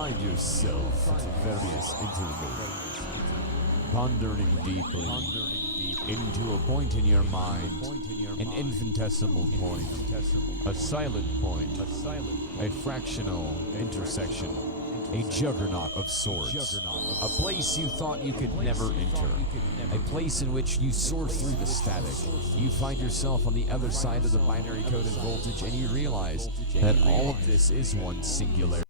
find yourself at various intervals, pondering deeply into a point in your mind, an infinitesimal point, a silent point, a fractional intersection, a juggernaut of sorts, a place you thought you could never enter, a place in which you soar through the static. You find yourself on the other side of the binary coded voltage, and you realize that all of this is one singular.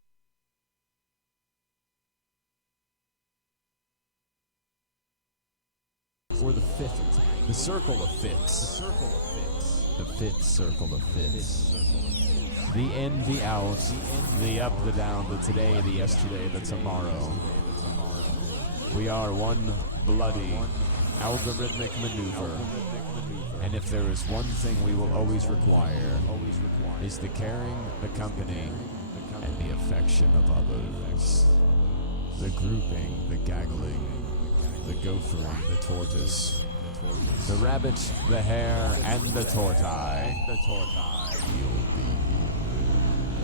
Or the fifth, the circle of fifths, the fifth circle of fifths. The in, the out, the up, the down, the today, the yesterday, the tomorrow. We are one bloody, algorithmic maneuver. And if there is one thing we will always require, is the caring, the company, and the affection of others. The grouping, the gaggling, the gopher, the tortoise, the rabbit, the hare, and the tortoise. You'll be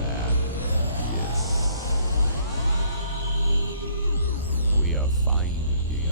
that, yes. We are finding you.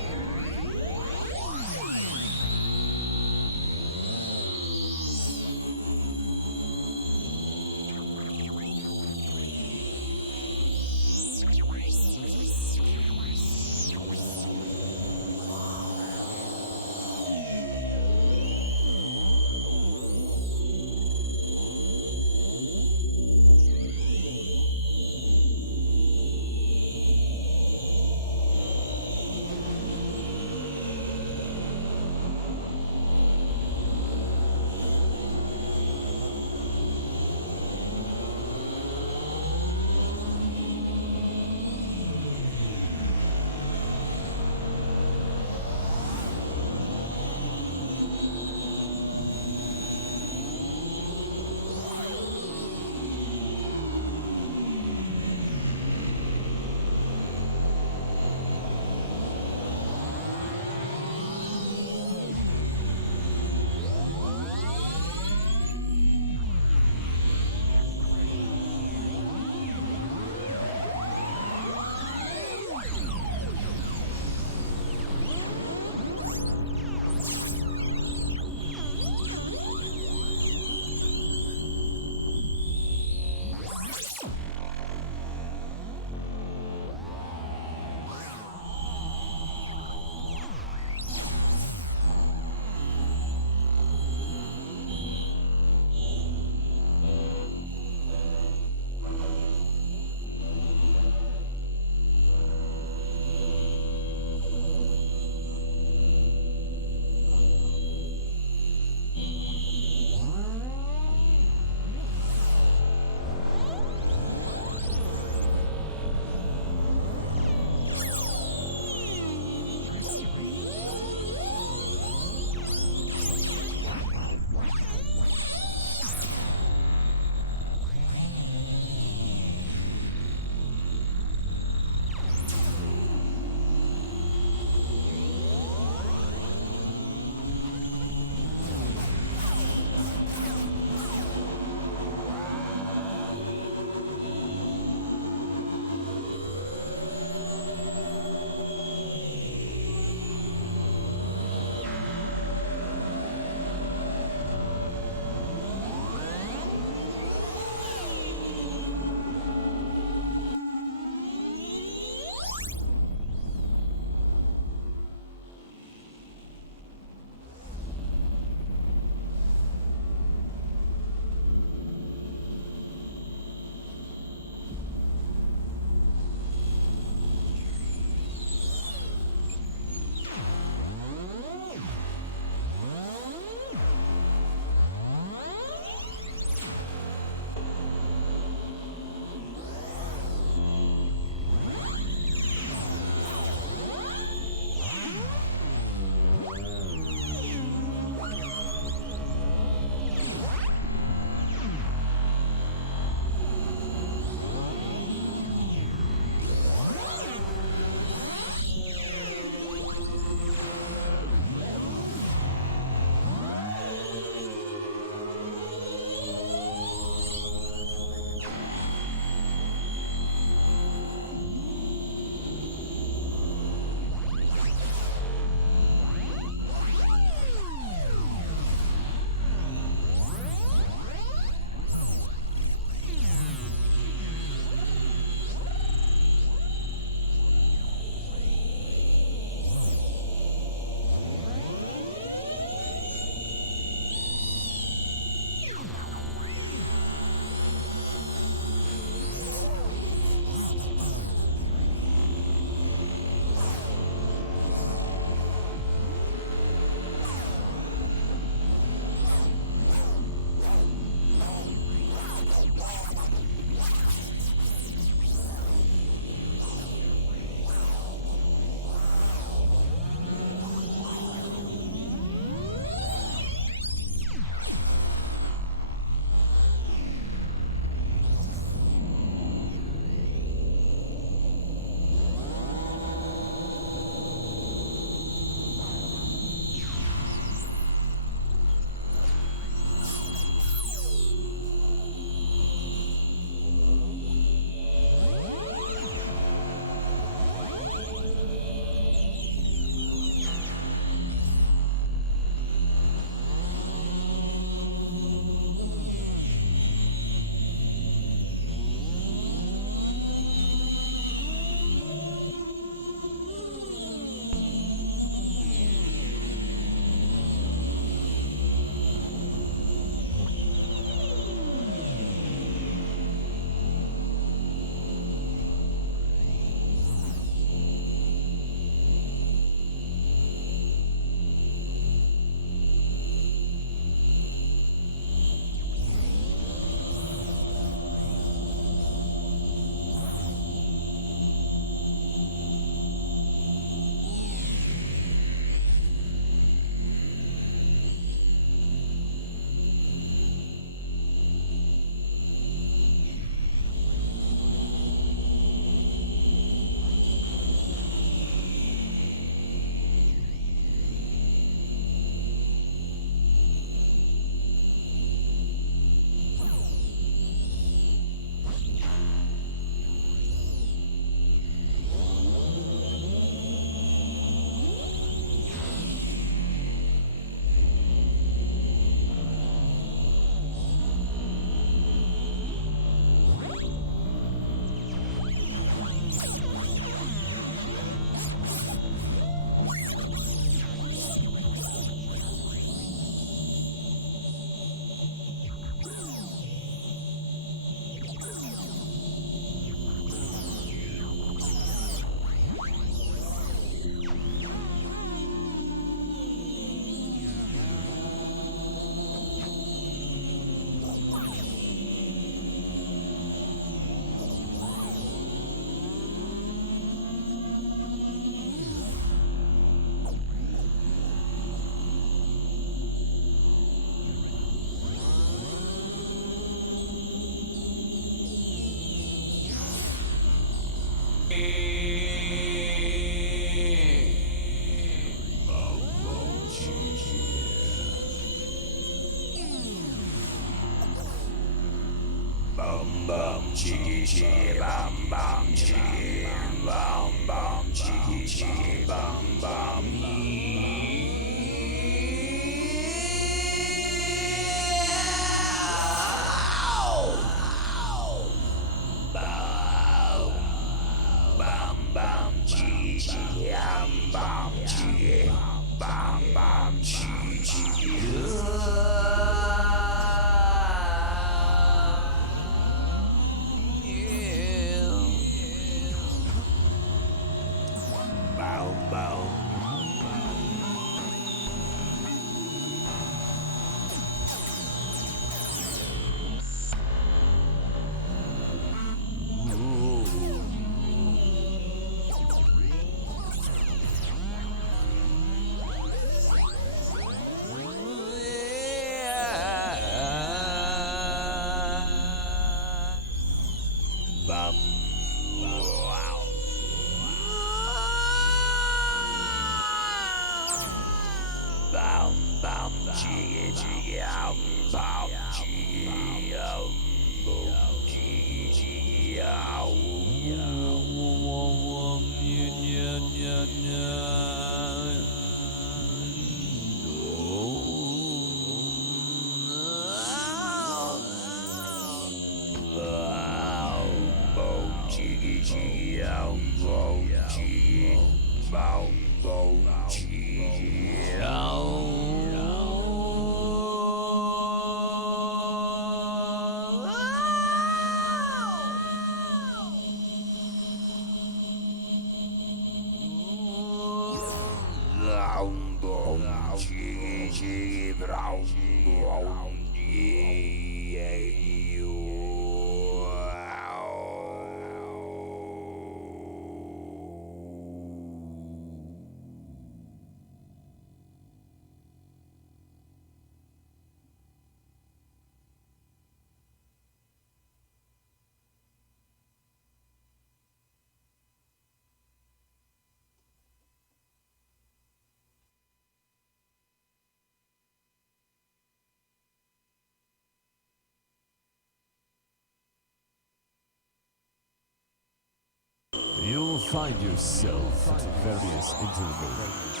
You'll find yourself at various intervals,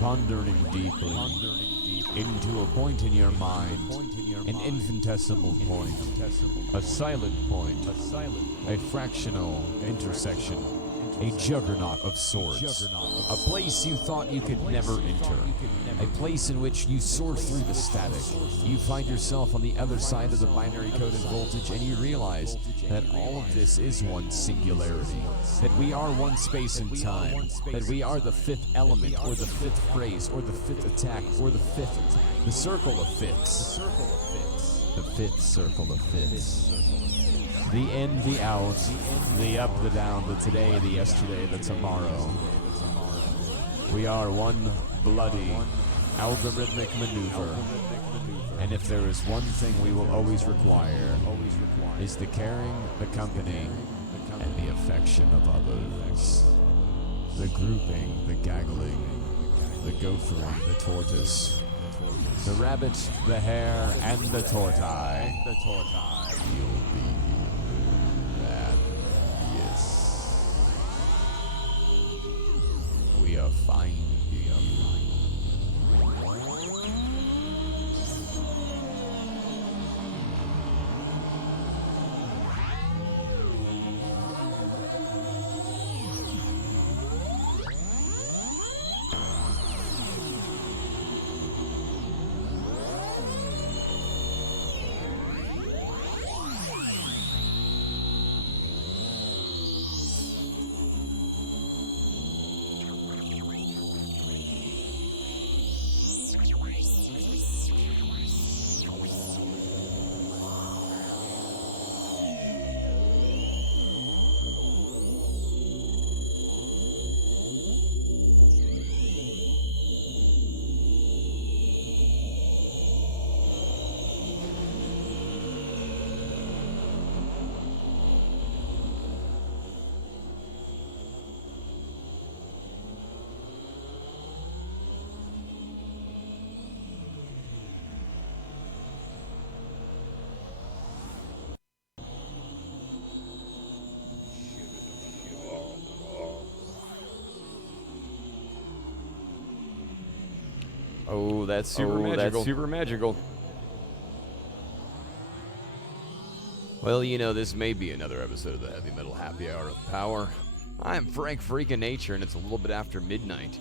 pondering deeply into a point in your mind, an infinitesimal point, a silent point, a fractional intersection, a juggernaut of sorts, a place you thought you could never enter, a place in which you soar through the static. You find yourself on the other side of the binary coded voltage, and you realize that all of this is one singularity, that we are one space and time, that we are the fifth element, or the fifth phrase, or the fifth attack, or the circle of fifths, the fifth circle of fifths. The in, the out, the up, the down, the today, the yesterday, the tomorrow. We are one bloody algorithmic maneuver. And if there is one thing we will always require, is the caring, the company, and the affection of others. The grouping, the gaggling, the gophering, the tortoise, the rabbit, the hare, and the tortoise. You'll be that, yes. We are finding Oh, that's super magical. Well, you know, this may be another episode of the Heavy Metal Happy Hour of Power. I'm Frank Freakin' Nature, and it's a little bit after midnight.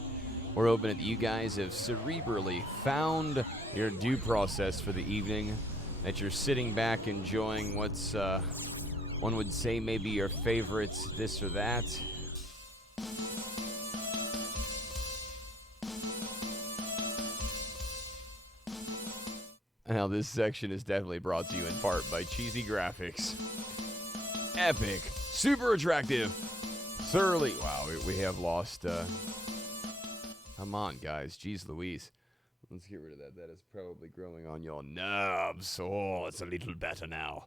We're hoping that you guys have cerebrally found your due process for the evening, that you're sitting back enjoying what's, one would say maybe your favorite this or that. Now, this section is definitely brought to you in part by cheesy graphics. Epic, super attractive, thoroughly... Wow, we have lost... Come on, guys. Jeez Louise. Let's get rid of that. That is probably growing on your nerves. Oh, it's a little better now.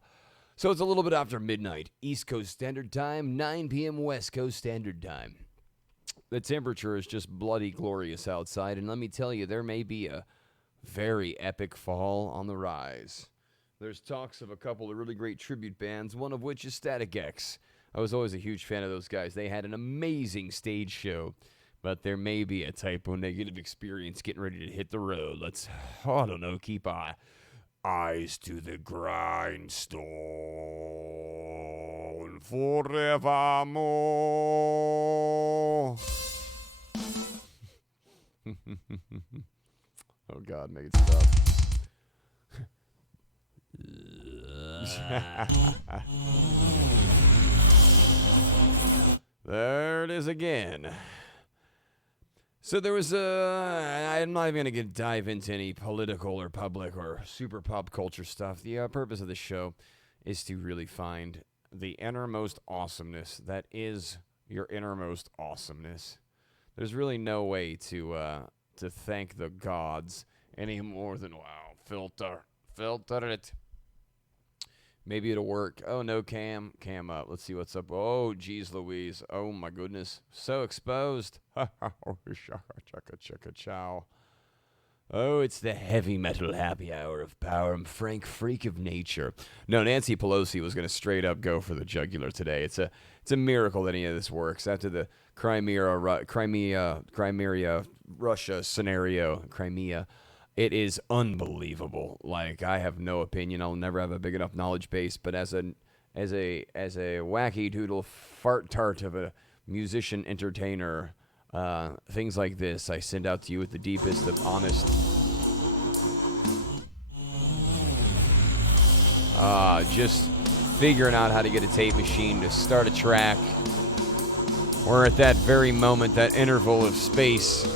So it's a little bit after midnight, East Coast Standard Time, 9 p.m. West Coast Standard Time. The temperature is just bloody glorious outside, and let me tell you, there may be a very epic fall on the rise. There's talks of a couple of really great tribute bands, one of which is Static X. I was always a huge fan of those guys. They had an amazing stage show, but there may be a typo negative experience getting ready to hit the road. Let's, I don't know, keep our eyes to the grindstone forevermore. Oh, God, make it stop. There it is again. So there was I'm not even going to dive into any political or public or super pop culture stuff. The purpose of the show is to really find the innermost awesomeness that is your innermost awesomeness. There's really no way to thank the gods any more than, wow, filter it. Maybe it'll work. Oh, no, cam up. Let's see what's up. Oh, geez Louise. Oh, my goodness. So exposed. Chaka chow. Oh, it's the heavy metal happy hour of power. I'm Frank, freak of nature. No, Nancy Pelosi was going to straight up go for the jugular today. It's a miracle that any of this works. After the Crimea, Russia scenario, Crimea, it is unbelievable. Like, I have no opinion. I'll never have a big enough knowledge base. But as a wacky doodle fart tart of a musician entertainer, things like this I send out to you with the deepest of honest. Just figuring out how to get a tape machine to start a track. Or at that very moment, that interval of space.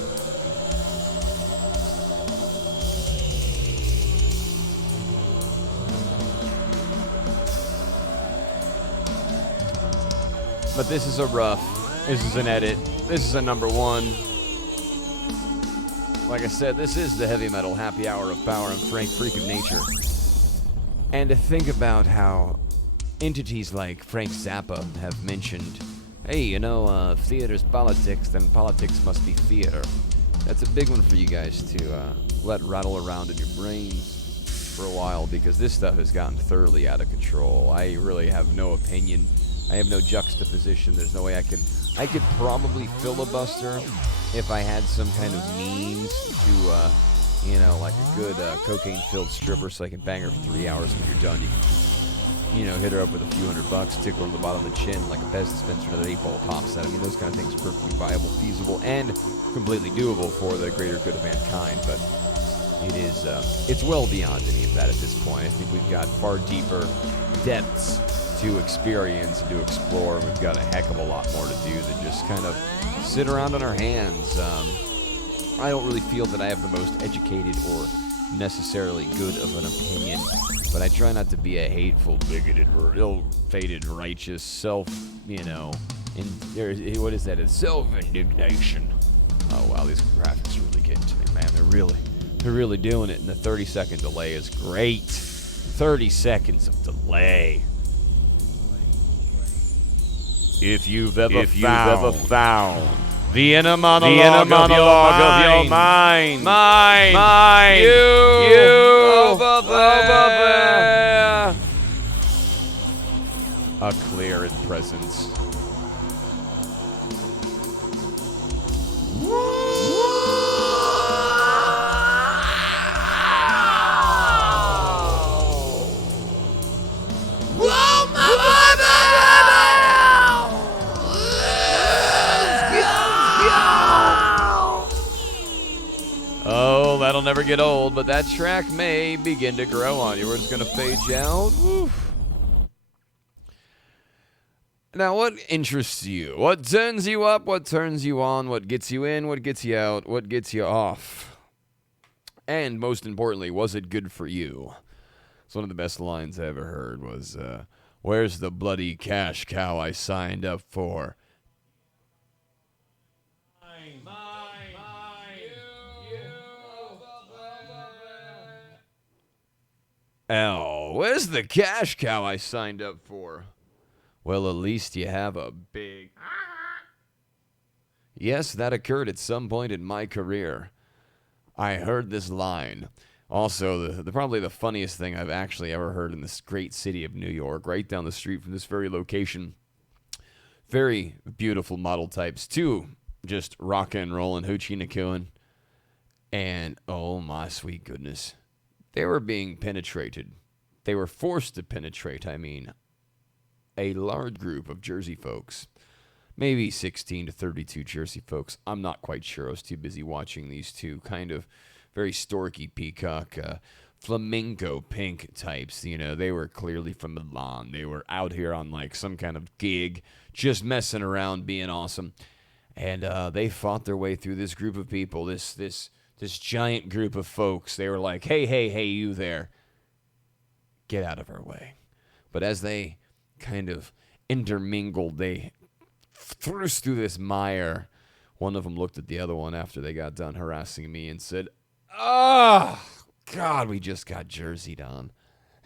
But this is a rough. This is an edit. This is a number one. Like I said, this is the heavy metal happy hour of power. I'm Frank, freak of nature. And to think about how entities like Frank Zappa have mentioned, hey, if theater's politics, then politics must be theater. That's a big one for you guys to let rattle around in your brains for a while, because this stuff has gotten thoroughly out of control. I really have no opinion. I have no juxtaposition. There's no way I could probably filibuster if I had some kind of means to, like a good cocaine-filled stripper, so I can bang her for 3 hours. When you're done, you can, hit her up with a few $100, tickle her on the bottom of the chin like a Pez dispenser with an 8-ball pop set. I mean, those kind of things are perfectly viable, feasible, and completely doable for the greater good of mankind. But it's well beyond any of that at this point. I think we've got far deeper depths to experience and to explore. We've got a heck of a lot more to do than just kind of sit around on our hands. I don't really feel that I have the most educated or necessarily good of an opinion, but I try not to be a hateful, bigoted, or ill-fated, righteous what is that? It's self-indignation. Oh wow, these graphics are really getting to me, man. They're really doing it, and the 30-second delay is great. 30 seconds of delay. If you've ever found the inner monologue of your mind, you over there, a clear in presence. Oh, that'll never get old, but that track may begin to grow on you. We're just going to fade you out. Oof. Now, what interests you? What turns you up? What turns you on? What gets you in? What gets you out? What gets you off? And most importantly, was it good for you? It's one of the best lines I ever heard was, where's the bloody cash cow I signed up for? L, where's the cash cow I signed up for? Well, at least you have a big... Yes, that occurred at some point in my career. I heard this line. Also, probably the funniest thing I've actually ever heard in this great city of New York, right down the street from this very location. Very beautiful model types, too. Just rockin' and rollin', hoochie and cooing. And, oh my sweet goodness, they were being penetrated. They were forced to penetrate, I mean, a large group of Jersey folks. Maybe 16 to 32 Jersey folks. I'm not quite sure. I was too busy watching these two kind of very storky peacock, flamenco pink types. You know, they were clearly from Milan. They were out here on like some kind of gig, just messing around, being awesome. And they fought their way through this group of people, this giant group of folks. They were like, hey, you there. Get out of our way. But as they kind of intermingled, they thrust through this mire. One of them looked at the other one after they got done harassing me and said, God, we just got jerseyed on.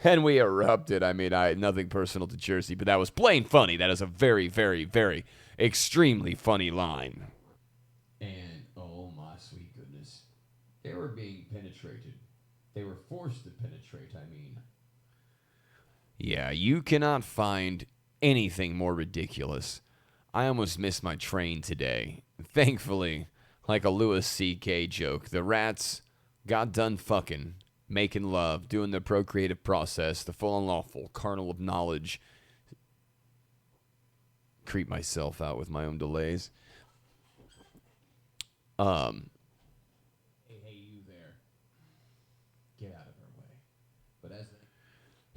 And we erupted. I mean, nothing personal to Jersey, but that was plain funny. That is a very, very, very extremely funny line. And, oh my sweet goodness, they were being penetrated. They were forced to penetrate, I mean. Yeah, you cannot find anything more ridiculous. I almost missed my train today. Thankfully, like a Louis C.K. joke, the rats got done fucking, making love, doing the procreative process, the full and lawful carnal of knowledge. Creep myself out with my own delays. Hey, you there. Get out of our way. But as they...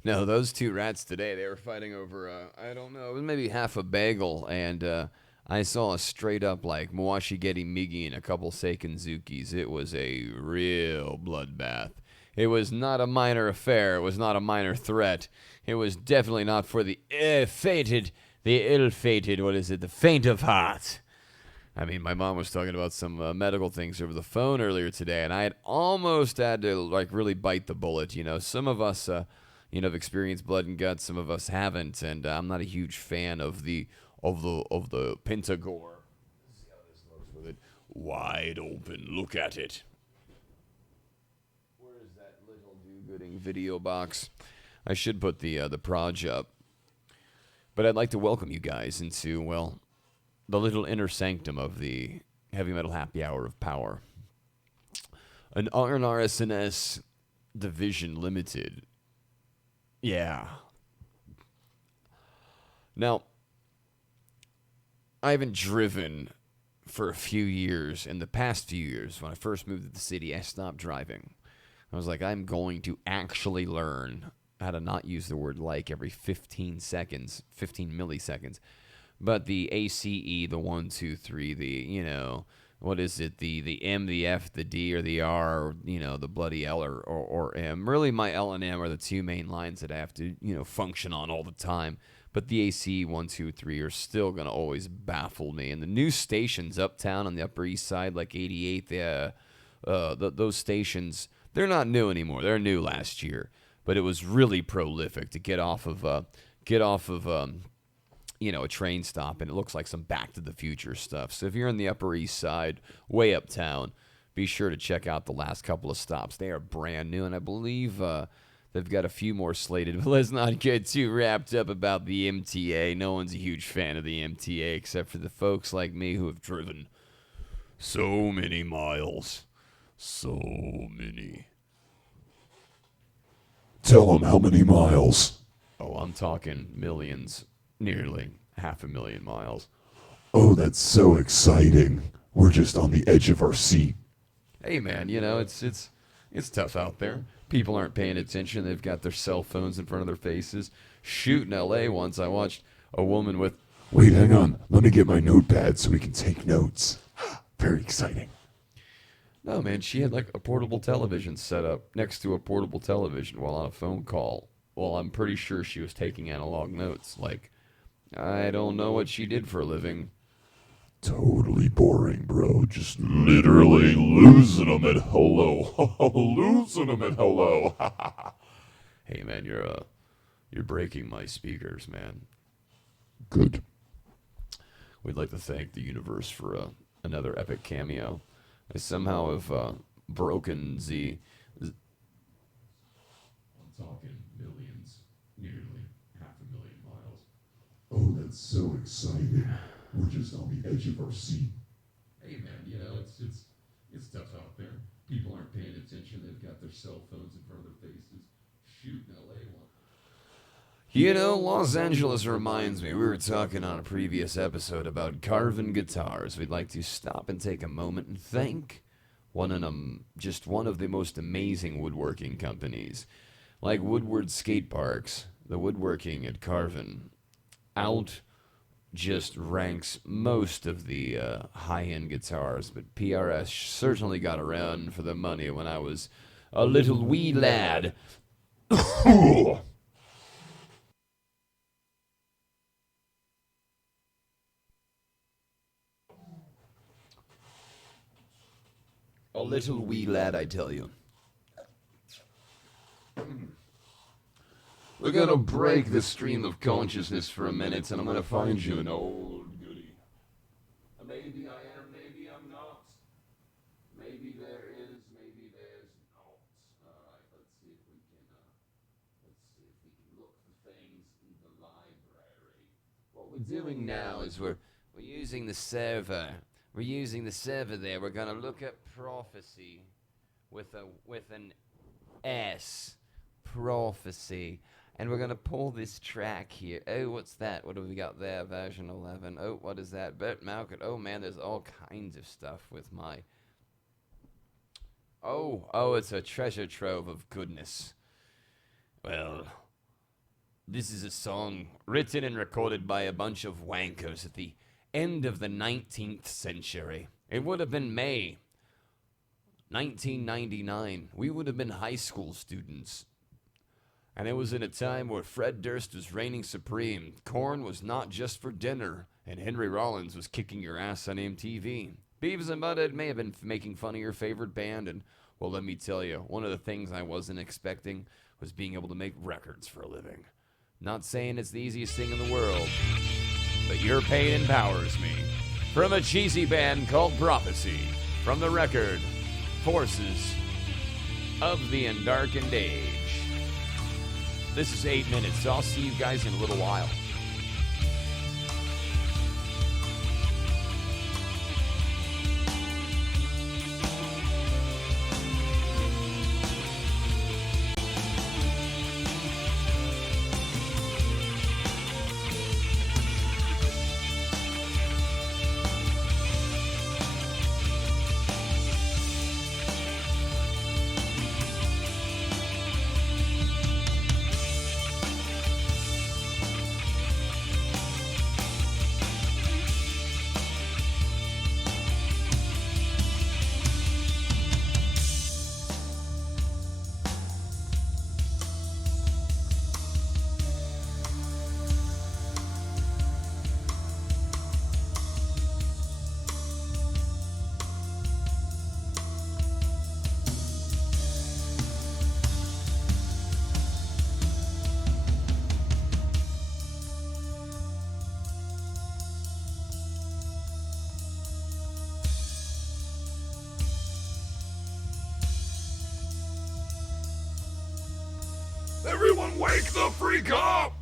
No, those two rats today, they were fighting over, I don't know, it was maybe half a bagel, and I saw a straight up like Mawashi Getty Migi and a couple Seikenzukis. It was a real bloodbath. It was not a minor affair. It was not a minor threat. It was definitely not for the fated, the ill-fated, the faint of heart. I mean, my mom was talking about some medical things over the phone earlier today, and I had almost had to like really bite the bullet. You know, some of us, have experienced blood and guts. Some of us haven't, and I'm not a huge fan of the Pentagore. Let's see how this looks with it wide open. Look at it. Where is that little do-gooding video box? I should put the proj up. But I'd like to welcome you guys into, well, the little inner sanctum of the Heavy Metal Happy Hour of Power. An RRSS Division Limited. Yeah. Now, I haven't driven for a few years. In the past few years, when I first moved to the city, I stopped driving. I was like, I'm going to actually learn how to not use the word like every 15 milliseconds. But the ACE, the 1, 2, 3, the, what is it, the M, the F, the D, or the R, the bloody L or M. Really, my L and M are the two main lines that I have to, function on all the time. But the AC 1, 2, 3 are still going to always baffle me. And the new stations uptown on the Upper East Side, like 88, those stations, they're not new anymore. They're new last year. But it was really prolific to get off of a train stop, and it looks like some Back to the Future stuff. So if you're in the Upper East Side, way uptown, be sure to check out the last couple of stops. They are brand new, and I believe they've got a few more slated. But let's not get too wrapped up about the MTA. No one's a huge fan of the MTA except for the folks like me who have driven so many miles. So many. Tell them how many miles. Oh, I'm talking millions. Nearly 500,000 miles. Oh, that's so exciting. We're just on the edge of our seat. Hey, man, it's tough out there. People aren't paying attention. They've got their cell phones in front of their faces. Shoot, in L.A. once, I watched a woman with... Wait, hang on. Let me get my notepad so we can take notes. Very exciting. No, man, she had like a portable television set up next to a portable television while on a phone call. Well, I'm pretty sure she was taking analog notes. Like, I don't know what she did for a living. Totally boring, bro. Just literally losing them at hello. Losing them at hello. Hey, man, you're breaking my speakers, man. Good. We'd like to thank the universe for another epic cameo. I somehow have broken Z. I'm talking millions, nearly 500,000 miles. Oh, that's so exciting. We're just on the edge of our seat. Hey man, you know, it's tough out there. People aren't paying attention. They've got their cell phones in front of their faces. Shoot, in LA one. You know, Los Angeles reminds me, we were talking on a previous episode about carving guitars. We'd like to stop and take a moment and thank one of the most amazing woodworking companies. Like Woodward Skate Parks, the woodworking at Carvin just ranks most of the high-end guitars, but PRS certainly got a run for the money when I was a little wee lad. A little wee lad, I tell you. We're gonna break the stream of consciousness for a minute, and I'm gonna find you an old goodie. Maybe I am, maybe I'm not. Maybe there is, maybe there's not. Alright, let's see if we can look for things in the library. What we're doing now is we're using the server. We're using the server there. We're gonna look at prophecy with an S. Prophecy. And we're going to pull this track here. Oh, what's that? What have we got there? Version 11. Oh, what is that? Bert Malkut. Oh, man, there's all kinds of stuff with my... Oh, it's a treasure trove of goodness. Well, this is a song written and recorded by a bunch of wankers at the end of the 19th century. It would have been May 1999. We would have been high school students. And it was in a time where Fred Durst was reigning supreme. Korn was not just for dinner, and Henry Rollins was kicking your ass on MTV. Beavis and Butthead may have been making fun of your favorite band, and, well, let me tell you, one of the things I wasn't expecting was being able to make records for a living. Not saying it's the easiest thing in the world, but your pain empowers me. From a cheesy band called Prophecy, from the record, Forces of the Undarkened Age. This is 8 minutes, so I'll see you guys in a little while. Everyone wake the freak up!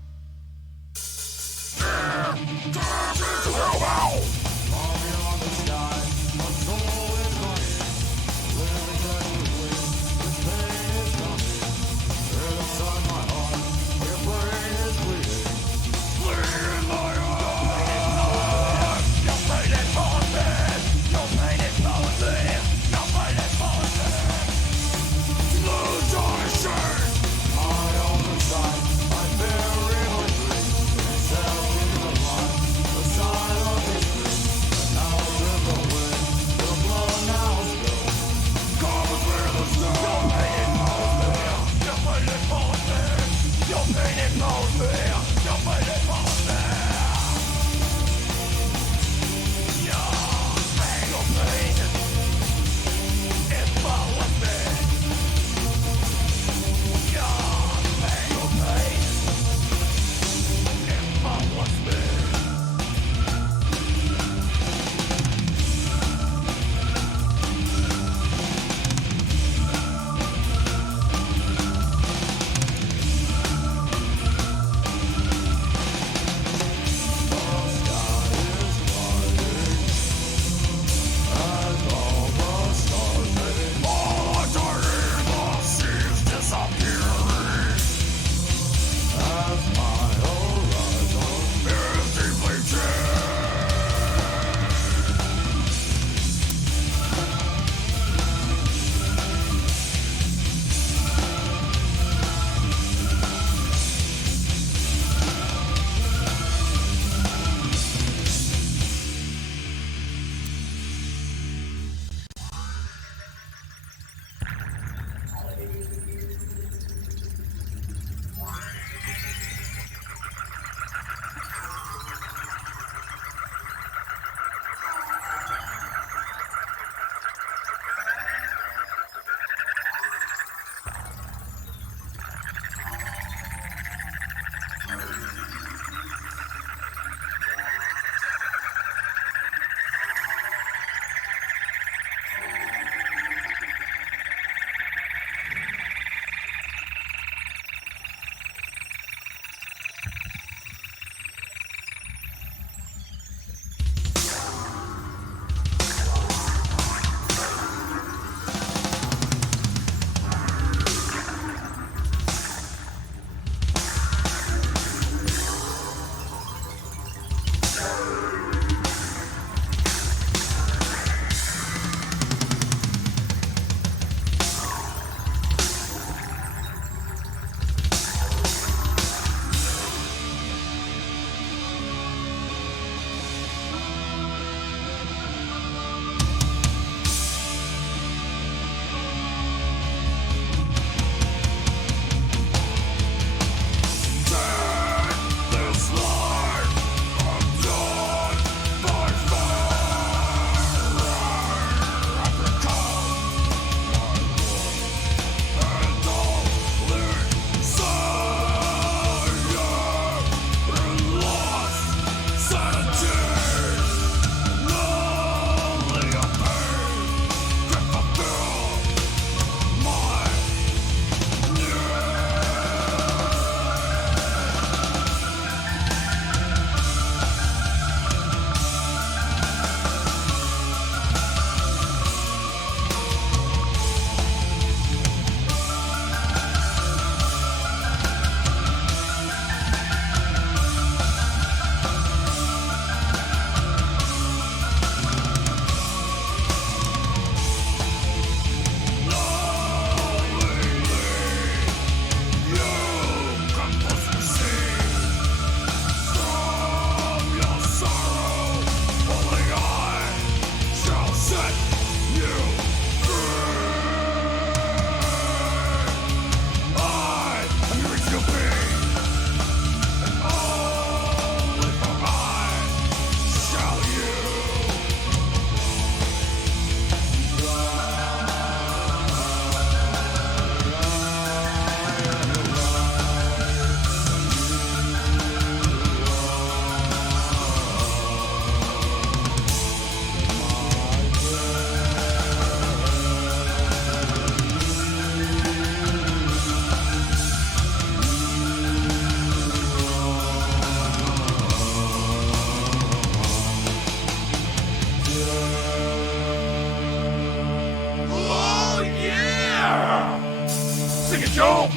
Jump!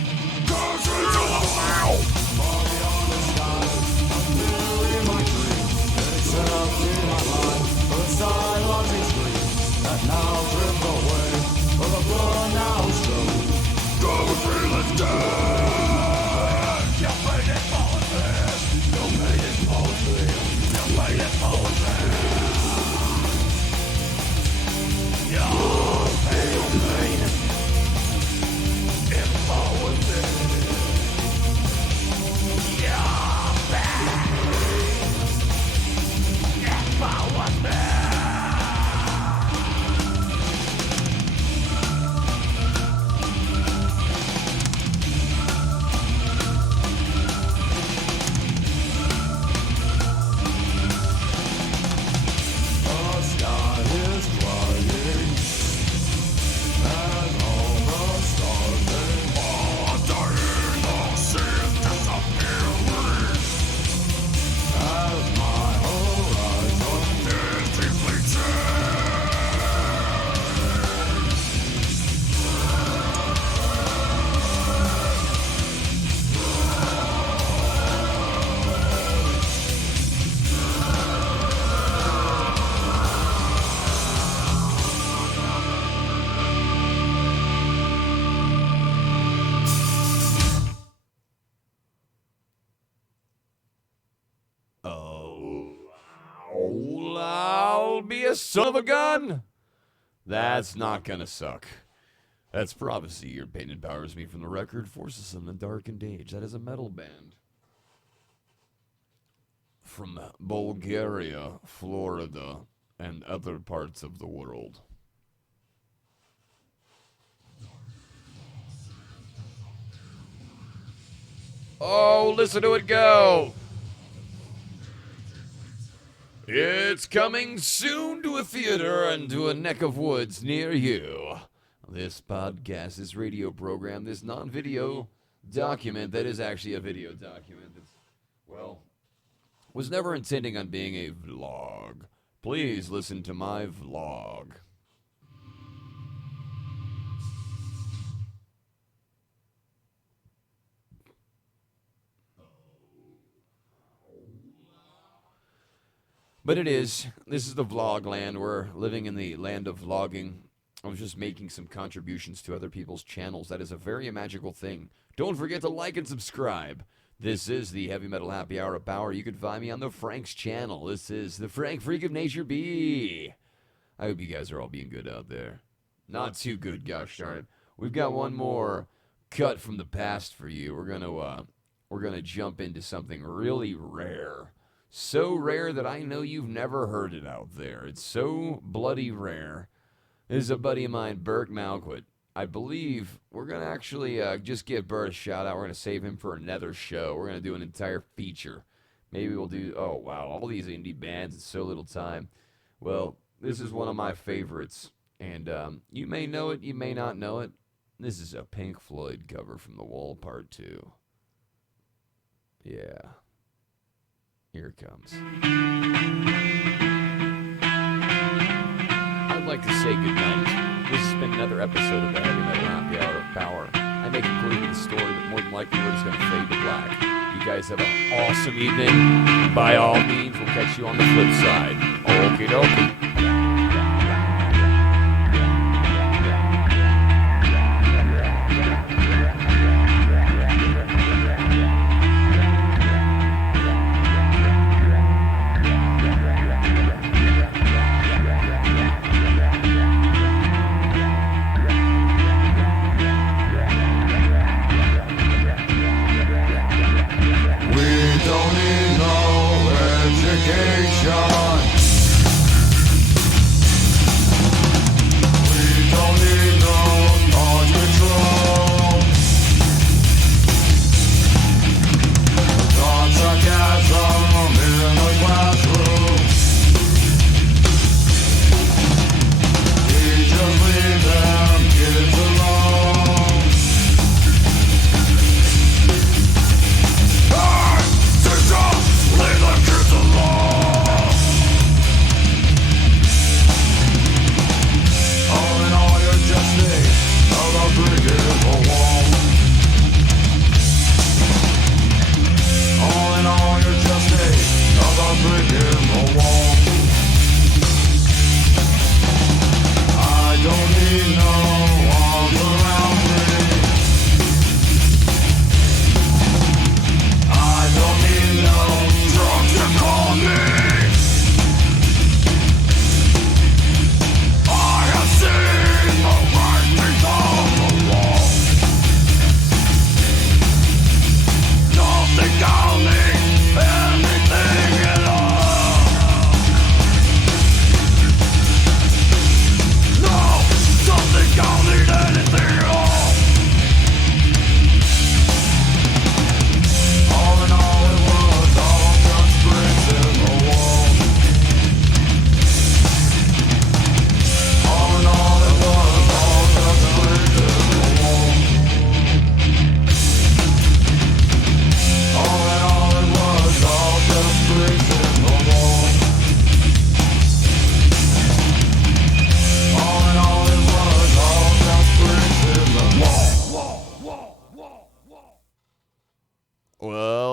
Goes into the mouth! I'll be a son of a gun. That's not gonna suck. That's Prophecy. Your pain empowers me from the record forces in the darkened age. That is a metal band from Bulgaria, Florida, and other parts of the world. Oh, listen to it go! It's coming soon to a theater and to a neck of woods near you. This podcast, this radio program, this non-video document that is actually a video document that's, well, was never intending on being a vlog. Please listen to my vlog. But it is. This is the vlog land. We're living in the land of vlogging. I was just making some contributions to other people's channels. That is a very magical thing. Don't forget to like and subscribe. This is the Heavy Metal Happy Hour of Power. You can find me on the Frank's channel. This is the Frank Freak of Nature B. I hope you guys are all being good out there. Not too good, gosh darn it. We've got one more cut from the past for you. We're gonna jump into something really rare. So rare that I know you've never heard it out there. It's so bloody rare. This is a buddy of mine, Burke Malquit. I believe we're going to actually just give Bert a shout out. We're going to save him for another show. We're going to do an entire feature. Maybe we'll do, oh wow, all these indie bands in so little time. Well, this is one of my favorites. And you may know it, you may not know it. This is a Pink Floyd cover from The Wall Part 2. Yeah. Here it comes. I'd like to say goodnight. This has been another episode of the Heavy Metal Happy Hour of Power. I may conclude with the story, but more than likely we're just going to fade to black. You guys have an awesome evening. By all means, we'll catch you on the flip side. Okie dokie.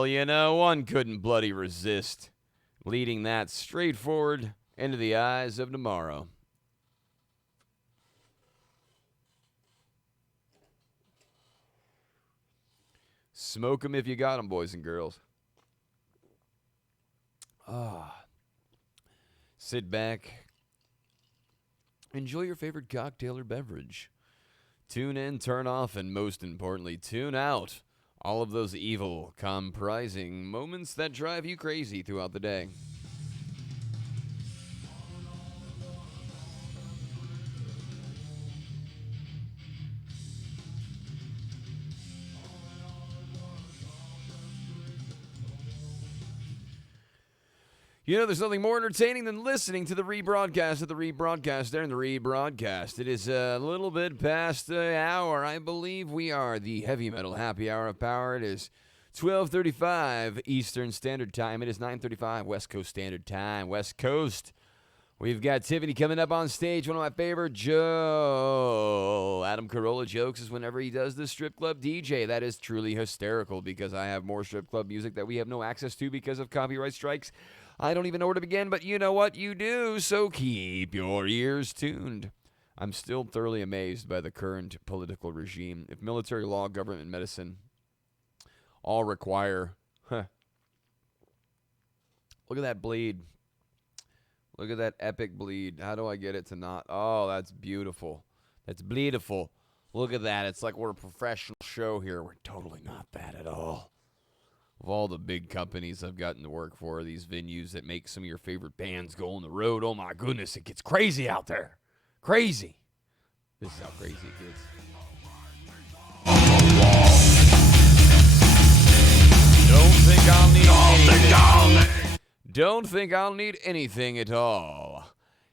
Well, you know, one couldn't bloody resist leading that straight forward into the eyes of tomorrow. Smoke 'em if you got 'em, boys and girls. Sit back. Enjoy your favorite cocktail or beverage. Tune in, turn off, and most importantly, tune out all of those evil, comprising moments that drive you crazy throughout the day. You know, there's nothing more entertaining than listening to the rebroadcast of the rebroadcast during the rebroadcast. It is a little bit past the hour. I believe we are the Heavy Metal Happy Hour of Power. It is 12:35 Eastern Standard Time. It is 9:35 West Coast Standard Time. West Coast. We've got Tiffany coming up on stage. One of my favorite Adam Carolla jokes is whenever he does the strip club DJ. That is truly hysterical because I have more strip club music that we have no access to because of copyright strikes. I don't even know where to begin, but you know what? You do, so keep your ears tuned. I'm still thoroughly amazed by the current political regime. If military law, government, and medicine all require... Look at that bleed. Look at that epic bleed. How do I get it to not... Oh, that's beautiful. That's bleediful. Look at that. It's like we're a professional show here. We're totally not that at all. Of all the big companies I've gotten to work for, these venues that make some of your favorite bands go on the road, oh my goodness, it gets crazy out there. Crazy. This is how crazy it gets. Don't think I'll need anything at all.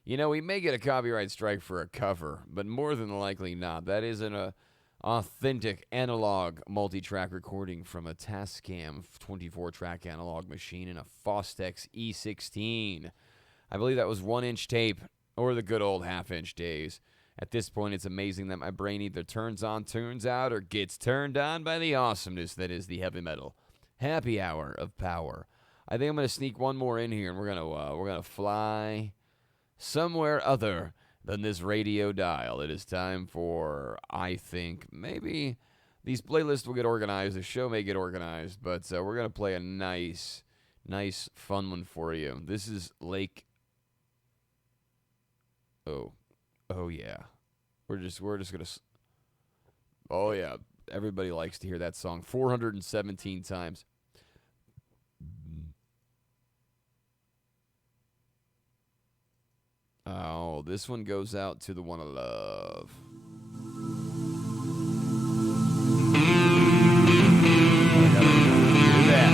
You know, we may get a copyright strike for a cover, but more than likely not. That is an authentic analog multi-track recording from a Tascam 24-track analog machine and a Fostex E16. I believe that was 1-inch tape, or the good old half-inch days. At this point, it's amazing that my brain either turns on, turns out, or gets turned on by the awesomeness that is the heavy metal happy hour of power. I think I'm going to sneak one more in here, and we're gonna fly somewhere other than this radio dial. It is time for, I think, maybe these playlists will get organized. The show may get organized, but we're going to play a nice, fun one for you. This is Lake... Oh, yeah. We're just going to... Oh, yeah. Everybody likes to hear that song 417 times. Oh, this one goes out to the one I love. I gotta do that.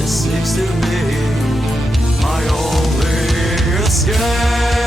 This seems to be my only escape.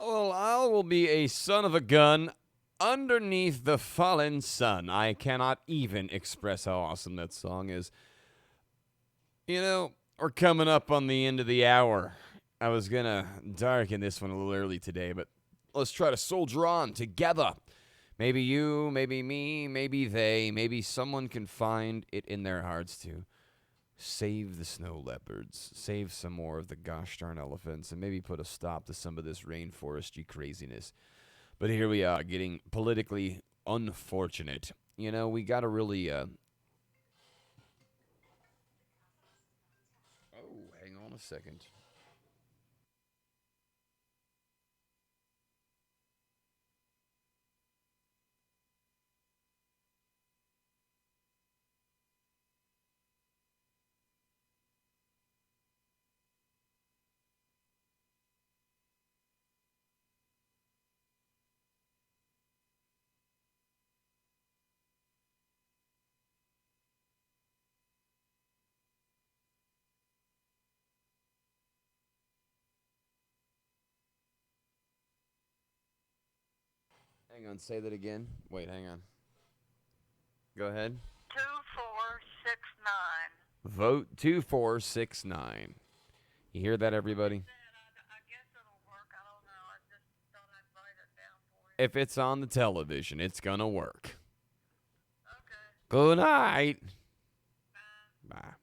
Well, I will be a son of a gun underneath the fallen sun. I cannot even express how awesome that song is. You know, we're coming up on the end of the hour. I was going to darken this one a little early today, but let's try to soldier on together. Maybe you, maybe me, maybe they, maybe someone can find it in their hearts to save the snow leopards, save some more of the gosh darn elephants, and maybe put a stop to some of this rainforesty craziness. But here we are, getting politically unfortunate. You know, we gotta really, Oh, hang on a second. Hang on, say that again. Wait, hang on. Go ahead. 2469. Vote 2469. You hear that, everybody? If it's on the television, it's going to work. Good night. Bye.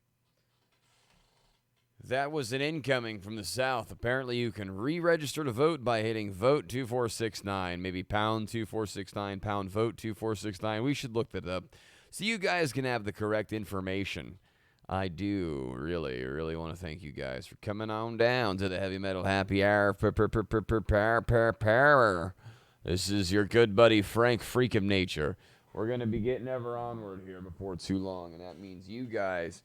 That was an incoming from the South. Apparently, you can re-register to vote by hitting vote 2469. Maybe pound 2469, pound vote 2469. We should look that up so you guys can have the correct information. I do really want to thank you guys for coming on down to the Heavy Metal Happy Hour. This is your good buddy Frank, Freak of Nature. We're going to be getting ever onward here before too long, and that means you guys.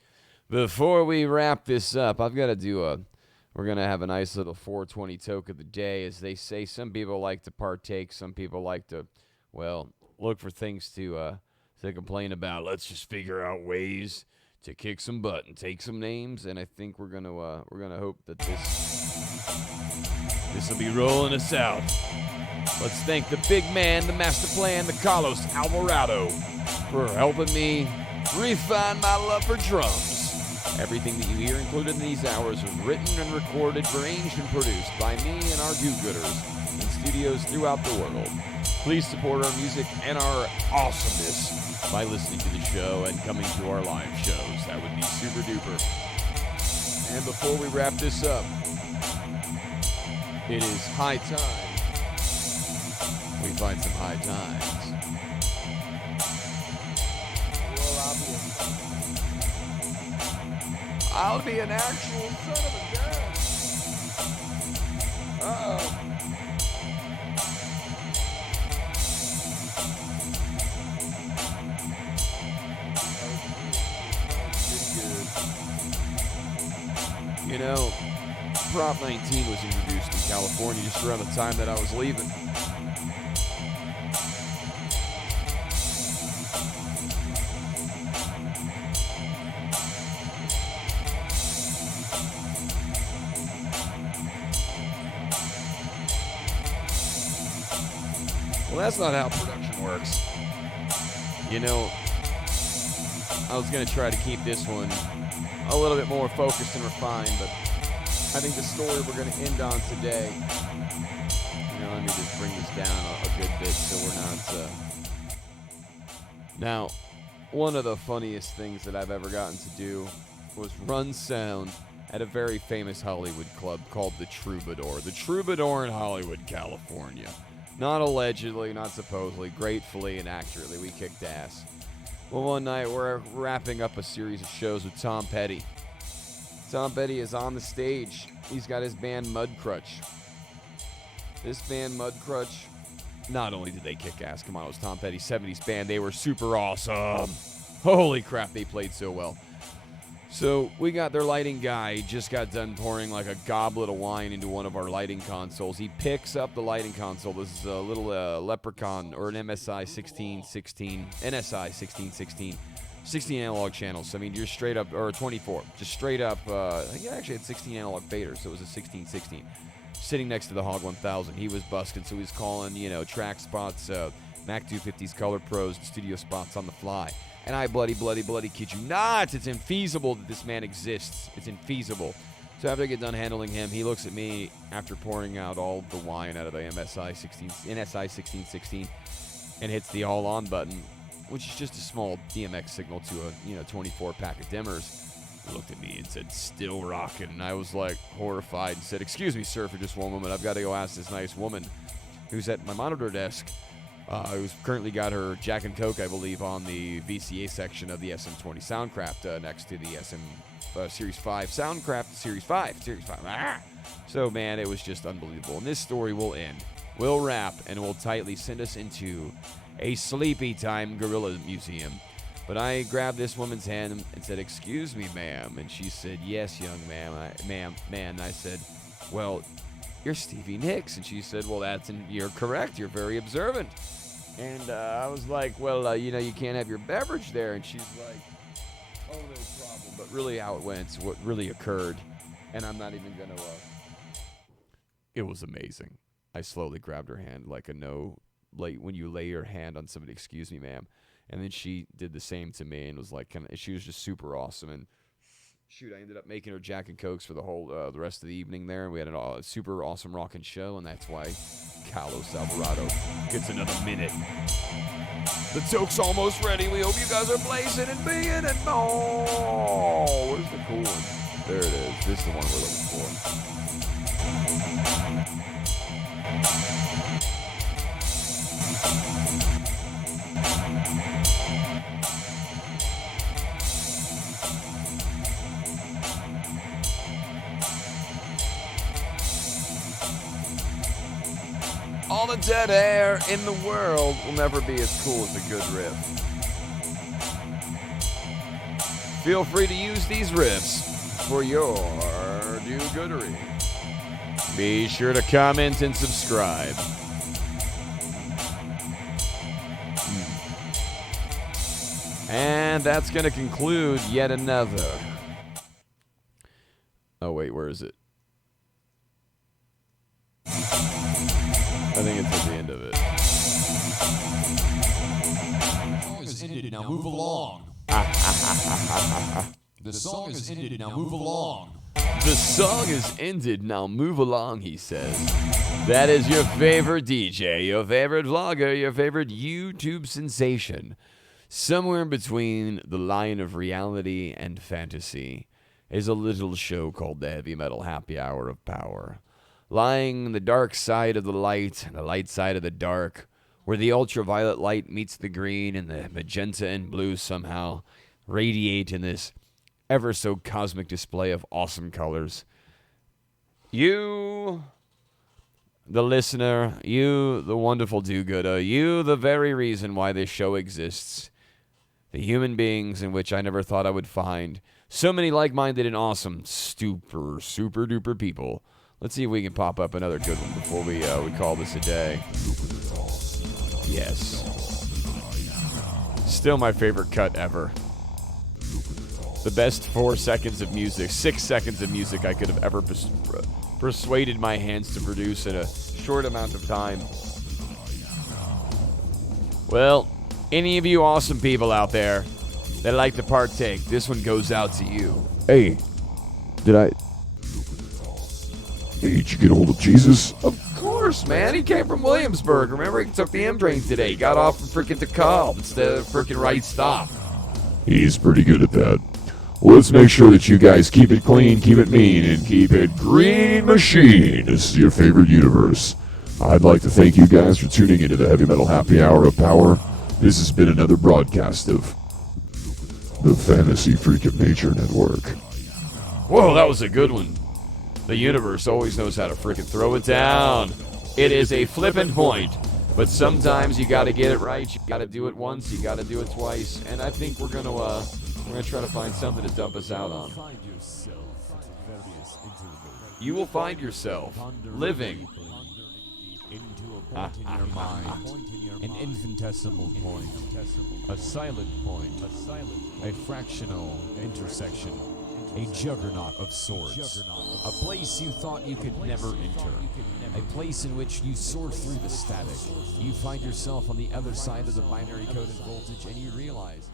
Before we wrap this up, I've got to we're going to have a nice little 420 toke of the day. As they say, some people like to partake, some people like to, well, look for things to complain about. Let's just figure out ways to kick some butt and take some names, and I think we're gonna hope that this will be rolling us out. Let's thank the big man, the master plan, the Carlos Alvarado, for helping me refine my love for drums. Everything that you hear included in these hours was written and recorded, arranged and produced by me and our do-gooders in studios throughout the world. Please support our music and our awesomeness by listening to the show and coming to our live shows. That would be super duper. And before we wrap this up, it is high time we find some high times. Well, I'll be an actual son of a gun. Uh-oh. You know, Prop 19 was introduced in California just around the time that I was leaving. Well, that's not how production works. You know, I was going to try to keep this one a little bit more focused and refined, but I think the story we're going to end on today, let me just bring this down a good bit so we're not, Now, one of the funniest things that I've ever gotten to do was run sound at a very famous Hollywood club called the Troubadour. The Troubadour in Hollywood, California. Not allegedly, not supposedly, gratefully and accurately, we kicked ass. Well, one night we're wrapping up a series of shows with Tom Petty. Tom Petty is on the stage. He's got his band Mudcrutch. This band Mudcrutch, not only did they kick ass, come on, it was Tom Petty's 70s band. They were super awesome. Holy crap, they played so well. So we got their lighting guy. He just got done pouring like a goblet of wine into one of our lighting consoles. He picks up the lighting console. This is a little Leprechaun or an MSI 1616, NSI 1616, 16 analog channels. I mean, you're straight up, or 24, just straight up. I think it actually had 16 analog faders, so it was a 1616. Sitting next to the Hog 1000, he was busted, so he was calling, track spots, Mac 250s, Color Pros, studio spots on the fly. And I bloody kid you not. It's infeasible that this man exists. It's infeasible. So after I get done handling him, he looks at me after pouring out all the wine out of the NSI 1616 and hits the all on button, which is just a small DMX signal to a 24 pack of dimmers. He looked at me and said, "Still rocking." And I was like horrified and said, "Excuse me, sir, for just one moment. I've got to go ask this nice woman who's at my monitor desk, who's currently got her Jack and Coke, I believe, on the VCA section of the SM20 Soundcraft next to the SM Series 5 Soundcraft Series 5. Ah! So, man, it was just unbelievable. And this story will end. We'll wrap, and will tightly send us into a sleepy time gorilla museum. But I grabbed this woman's hand and said, "Excuse me, ma'am." And she said, "Yes, young man." And I said, "Well, you're Stevie Nicks." And she said, "Well, you're correct. You're very observant." And I was like, "Well, you can't have your beverage there." And she's like, "Oh, no problem." But really how it went, what really occurred, and I'm not even going to, it was amazing. I slowly grabbed her hand like when you lay your hand on somebody, "Excuse me, ma'am." And then she did the same to me and was like, she was just super awesome. And shoot, I ended up making her Jack and Cokes for the whole, the rest of the evening there. And we had a super awesome rockin' show, and that's why Carlos Alvarado gets another minute. The toke's almost ready. We hope you guys are blazing and being and oh, where's the cool one? There it is. This is the one we're looking for. All the dead air in the world will never be as cool as a good riff. Feel free to use these riffs for your do-goodery. Be sure to comment and subscribe. And that's going to conclude yet another. Oh, wait, where is it? I think it's at the end of it. The song is ended, now move along. The song is ended, now move along. The song is ended, now move along, he says. That is your favorite DJ, your favorite vlogger, your favorite YouTube sensation. Somewhere between the line of reality and fantasy is a little show called the Heavy Metal Happy Hour of Power. Lying the dark side of the light and the light side of the dark, where the ultraviolet light meets the green and the magenta and blue somehow radiate in this ever so cosmic display of awesome colors. You, the listener, you, the wonderful do-gooder, you, the very reason why this show exists, the human beings in which I never thought I would find so many like-minded and awesome, super duper people. Let's see if we can pop up another good one before we call this a day. Yes. Still my favorite cut ever. The best 4 seconds of music, 6 seconds of music I could have ever persuaded my hands to produce in a short amount of time. Well, any of you awesome people out there that like to partake, this one goes out to you. Hey, Hey, did you get a hold of Jesus? Of course, man. He came from Williamsburg. Remember, he took the M train today. Got off from freaking DeKalb instead of freaking right stop. He's pretty good at that. Well, let's make sure that you guys keep it clean, keep it mean, and keep it Green Machine. This is your favorite universe. I'd like to thank you guys for tuning into the Heavy Metal Happy Hour of Power. This has been another broadcast of the Fantasy Freak of Nature Network. Whoa, that was a good one. The universe always knows how to frickin' throw it down. It is a flippin' point. But sometimes you gotta get it right. You gotta do it once, you gotta do it twice. And I think we're gonna try to find something to dump us out on. You will find yourself living into a point in your mind, an infinitesimal point, a silent point, a fractional intersection, a juggernaut of sorts, a place you thought you could never enter, a place in which you soar through the static. You find yourself on the other side of the binary coded voltage, and you realize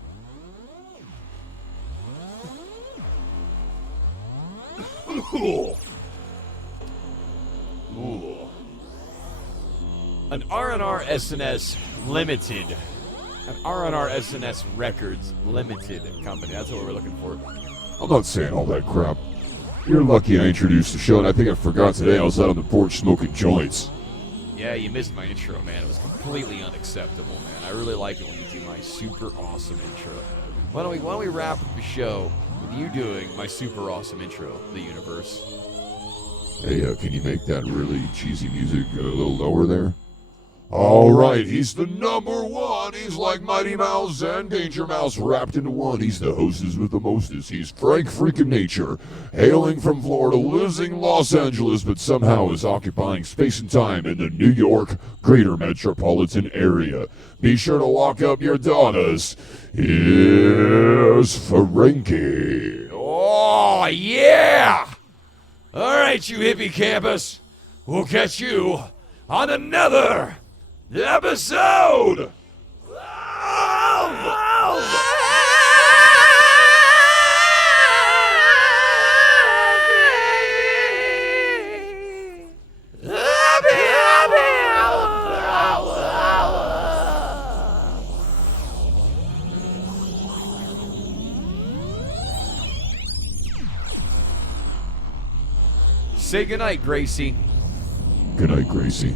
an RRSS Limited, an RRSS Records Limited company. That's what we're looking for. I'm not saying all that crap. You're lucky I introduced the show, and I think I forgot today I was out on the porch smoking joints. Yeah, you missed my intro, man. It was completely unacceptable, man. I really like it when you do my super awesome intro. Why don't we wrap up the show with you doing my super awesome intro, The Universe? Hey, can you make that really cheesy music a little lower there? Alright, he's the number one. He's like Mighty Mouse and Danger Mouse wrapped into one. He's the hostess with the mostest. He's Frank Freakin' Nature, hailing from Florida, losing Los Angeles, but somehow is occupying space and time in the New York greater metropolitan area. Be sure to lock up your daughters. Here's Frankie. Oh, yeah! Alright, you hippie campus. We'll catch you on another episode. Say goodnight, Gracie. Good night, Gracie.